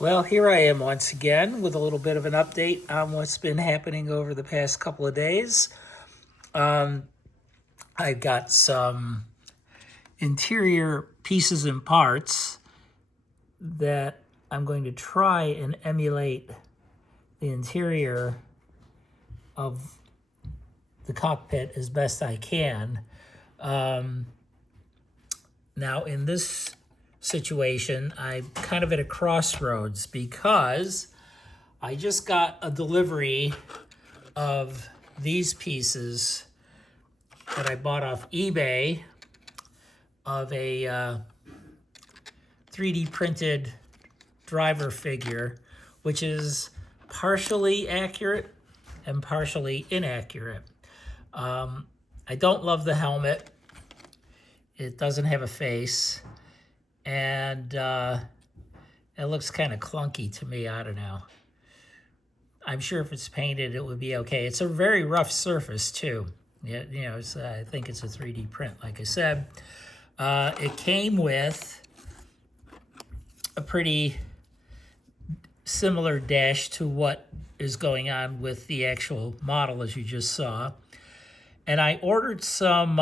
Well, here I am once again with a little bit of an update on what's been happening over the past couple of days. I've got some interior pieces and parts that I'm going to try and emulate the interior of the cockpit as best I can. Now, in this situation, I'm kind of at a crossroads because I just got a delivery of these pieces that I bought off eBay of a 3D printed driver figure, which is partially accurate and partially inaccurate. I don't love the helmet. It doesn't have a face, and it looks kind of clunky to me. I don't know. I'm sure if it's painted, it would be okay. It's a very rough surface too. Yeah, I think it's a 3D print, like I said. It came with a pretty similar dash to what is going on with the actual model, as you just saw. And I ordered some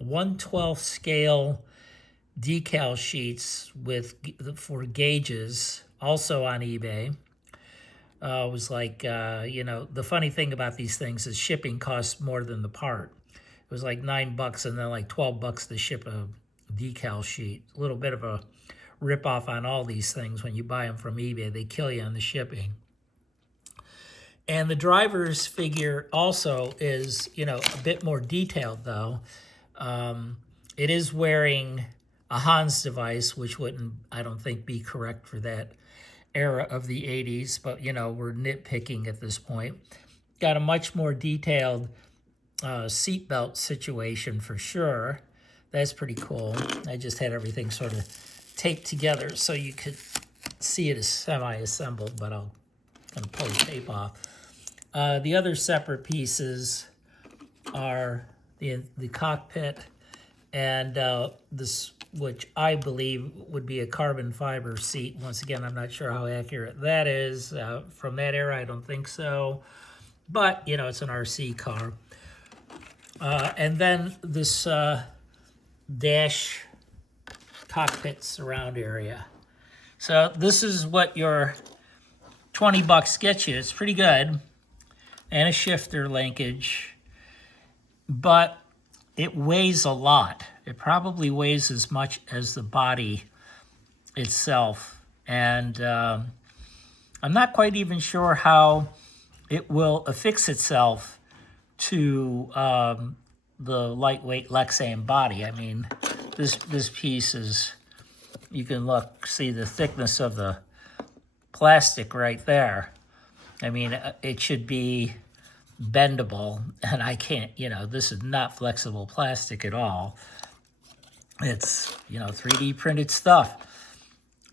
1/12 scale decal sheets for gauges, also on eBay. It was like, the funny thing about these things is shipping costs more than the part. It was like $9 and then like $12 to ship a decal sheet. A little bit of a ripoff on all these things when you buy them from eBay. They kill you on the shipping. And the driver's figure also is, a bit more detailed though. It is wearing a Hans device, which wouldn't, I don't think, be correct for that era of the 80s, but we're nitpicking at this point. Got a much more detailed seatbelt situation for sure. That's pretty cool. I just had everything sort of taped together so you could see it as semi-assembled, but I'm gonna pull the tape off. The other separate pieces are the cockpit and this, which I believe would be a carbon fiber seat. Once again, I'm not sure how accurate that is. From that era, I don't think so. But, it's an RC car. And then this dash cockpit surround area. So this is what your $20 gets you. It's pretty good. And a shifter linkage. But it weighs a lot. It probably weighs as much as the body itself. And I'm not quite even sure how it will affix itself to the lightweight Lexan body. I mean, this piece is, you can see the thickness of the plastic right there. I mean, it should be bendable, and I can't, this is not flexible plastic at all. It's, 3D printed stuff.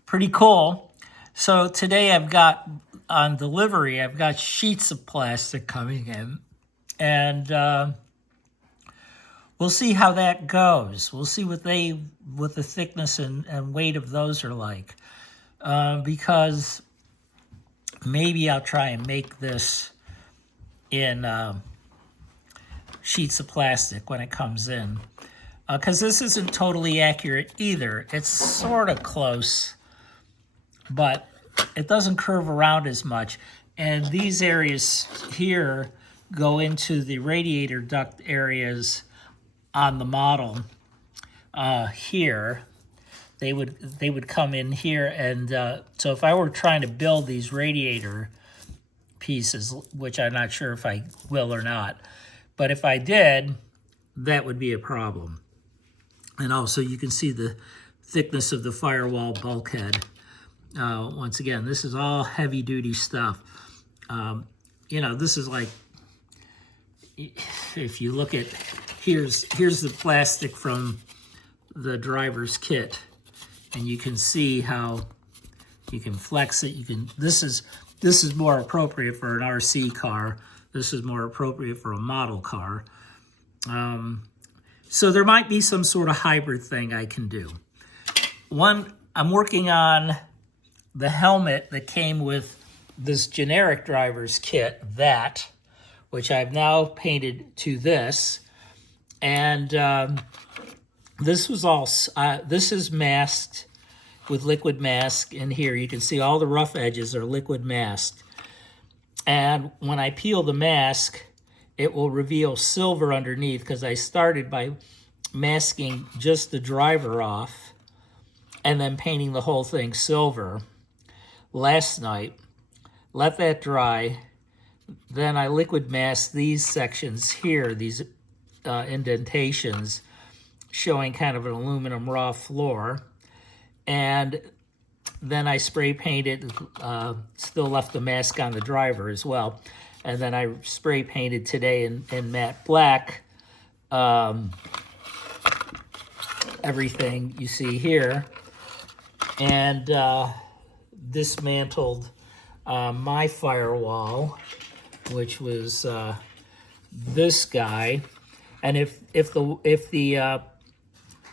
Pretty cool. So today I've got, on delivery, I've got sheets of plastic coming in, and we'll see how that goes. We'll see what the thickness and weight of those are like. Because maybe I'll try and make this in sheets of plastic when it comes in. Because this isn't totally accurate either. It's sort of close, but it doesn't curve around as much. And these areas here go into the radiator duct areas on the model here. They would come in here, and so if I were trying to build these radiator pieces, which I'm not sure if I will or not, but if I did, that would be a problem. And also you can see the thickness of the firewall bulkhead. Once again, this is all heavy duty stuff. This is like, if you look at, here's the plastic from the driver's kit, and you can see how you can flex it. This is more appropriate for an RC car. This is more appropriate for a model car. So there might be some sort of hybrid thing I can do. One, I'm working on the helmet that came with this generic driver's kit, which I've now painted to this. And this was all, this is masked with liquid mask in here. You can see all the rough edges are liquid masked. And when I peel the mask, it will reveal silver underneath, because I started by masking just the driver off and then painting the whole thing silver last night. Let that dry. Then I liquid masked these sections here, these indentations, showing kind of an aluminum raw floor. And then I spray painted, still left the mask on the driver as well. And then I spray painted today in matte black everything you see here. And dismantled my firewall, which was this guy. And if the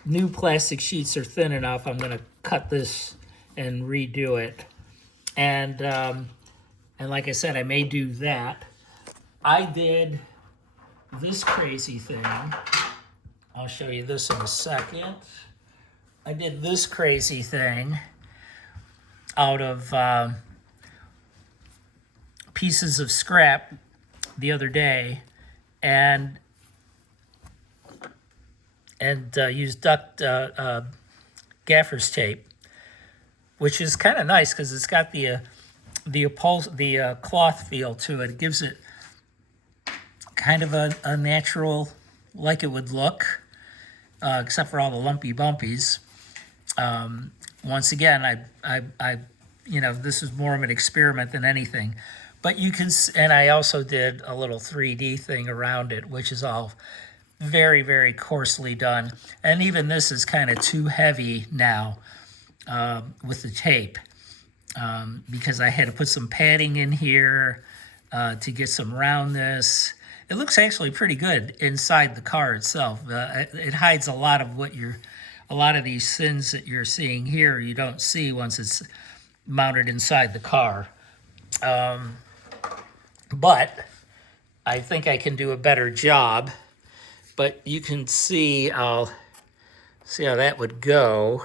new plastic sheets are thin enough, I'm going to cut this and redo it. And like I said, I may do that. I did this crazy thing. I'll show you this in a second. I did this crazy thing out of pieces of scrap the other day, and used gaffer's tape, which is kind of nice because it's got the cloth feel to it. It gives it kind of a natural, like it would look, except for all the lumpy bumpies. Once again, I this is more of an experiment than anything. But you can, and I also did a little 3D thing around it, which is all very, very coarsely done. And even this is kind of too heavy now with the tape, because I had to put some padding in here to get some roundness. It looks actually pretty good inside the car itself. It hides a lot of a lot of these sins that you're seeing here, you don't see once it's mounted inside the car. But I think I can do a better job. But you can see, I'll see how that would go.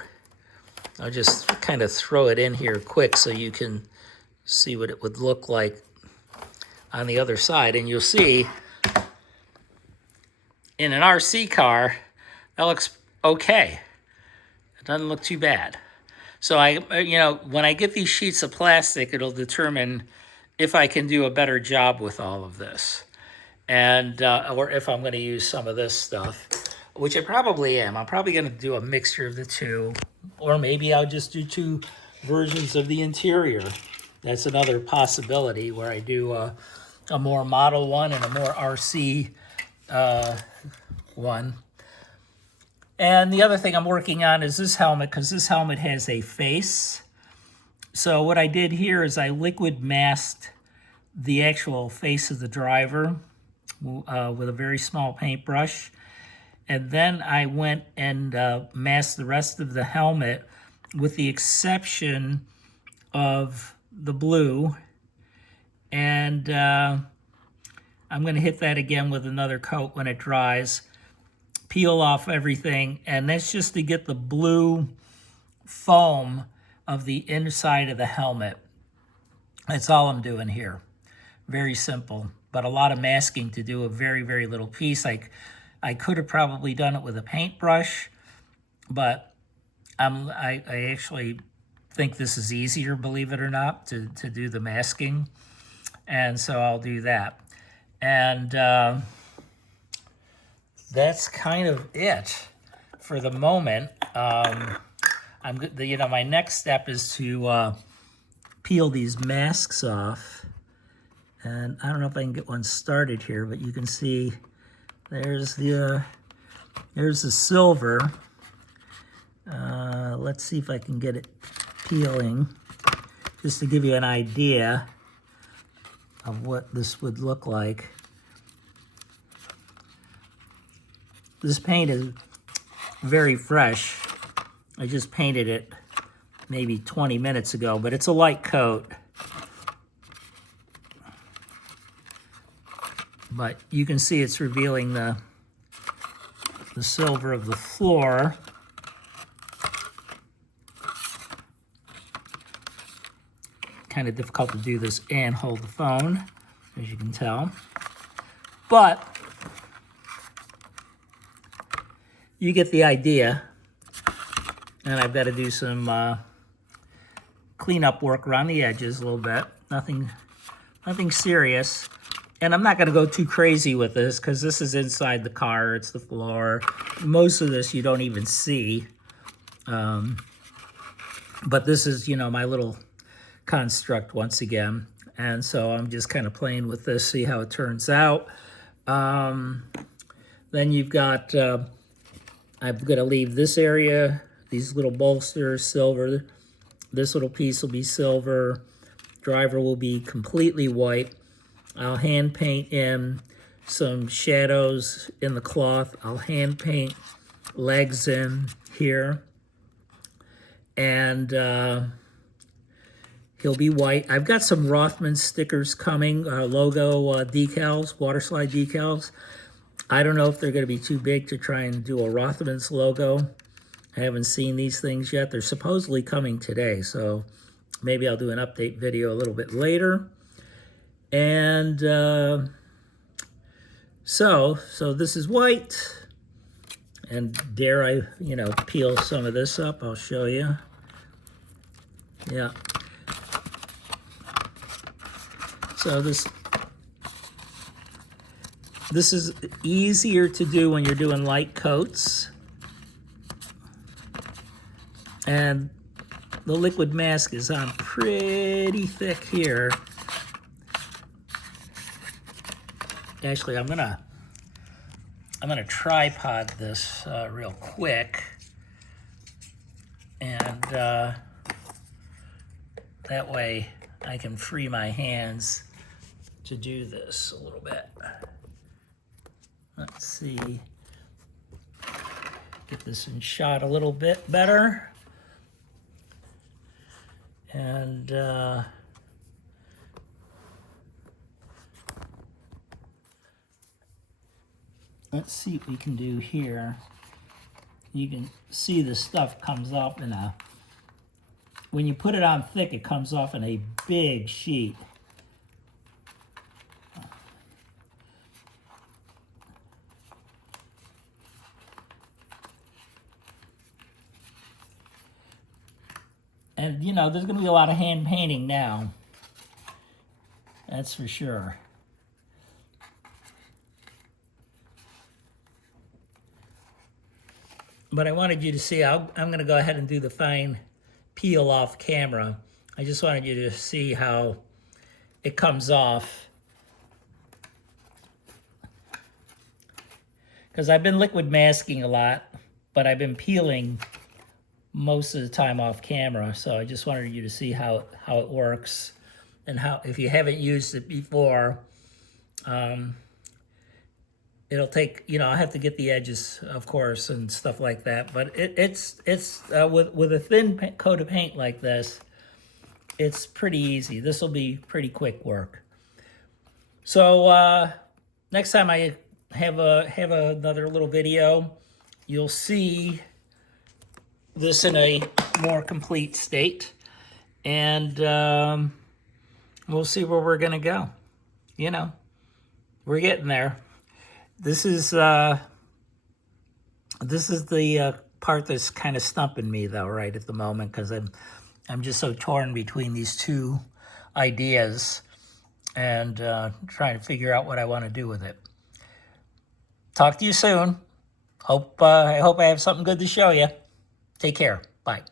I'll just kind of throw it in here quick so you can see what it would look like on the other side. And you'll see in an RC car, that looks okay. It doesn't look too bad. So when I get these sheets of plastic, it'll determine if I can do a better job with all of this. And or if I'm going to use some of this stuff, which I probably am. I'm probably going to do a mixture of the two, or maybe I'll just do two versions of the interior. That's another possibility, where I do a more model one and a more RC one. And the other thing I'm working on is this helmet, because this helmet has a face. So what I did here is I liquid masked the actual face of the driver with a very small paintbrush. And then I went and masked the rest of the helmet, with the exception of the blue. And I'm going to hit that again with another coat when it dries. Peel off everything, and that's just to get the blue foam of the inside of the helmet. That's all I'm doing here. Very simple, but a lot of masking to do a very, very little piece. I could have probably done it with a paintbrush, but I actually think this is easier, believe it or not, to do the masking. And so I'll do that. And that's kind of it for the moment. My next step is to peel these masks off. And I don't know if I can get one started here, but you can see there's the silver. Let's see if I can get it peeling, just to give you an idea of what this would look like. This paint is very fresh. I just painted it maybe 20 minutes ago, but it's a light coat. But you can see it's revealing the silver of the floor. Kind of difficult to do this and hold the phone, as you can tell. But you get the idea. And I've got to do some cleanup work around the edges a little bit. Nothing serious. And I'm not going to go too crazy with this because this is inside the car. It's the floor. Most of this you don't even see. But this is, you know, my little construct once again. And so I'm just kind of playing with this, see how it turns out. Then you've got, I'm going to leave this area, these little bolsters, silver. This little piece will be silver. Driver will be completely white. I'll hand paint in some shadows in the cloth. I'll hand paint legs in here. And he'll be white. I've got some Rothman stickers coming, logo decals, water slide decals. I don't know if they're going to be too big to try and do a Rothman's logo. I haven't seen these things yet. They're supposedly coming today, so maybe I'll do an update video a little bit later. And so this is white. And dare I, you know, peel some of this up? I'll show you. Yeah. So this is easier to do when you're doing light coats. And the liquid mask is on pretty thick here. Actually, I'm gonna tripod this real quick, and that way I can free my hands to do this a little bit. Let's see, get this in shot a little bit better. And let's see what we can do here. You can see the stuff comes off in a, when you put it on thick, it comes off in a big sheet. And, you know, there's going to be a lot of hand painting now. That's for sure. But I wanted you to see, I'm going to go ahead and do the fine peel off camera. I just wanted you to see how it comes off. Because I've been liquid masking a lot, but I've been peeling most of the time off camera, so I just wanted you to see how it works, and how, if you haven't used it before, it'll take, you know, I have to get the edges, of course, and stuff like that, but it's with a thin coat of paint like this, it's pretty easy. This will be pretty quick work. So next time I have another little video, you'll see this in a more complete state, and we'll see where we're gonna go. You know, we're getting there. This is the part that's kind of stumping me though right at the moment, because I'm just so torn between these two ideas, and trying to figure out what I want to do with it. Talk to you soon. I hope I have something good to show you. Take care. Bye.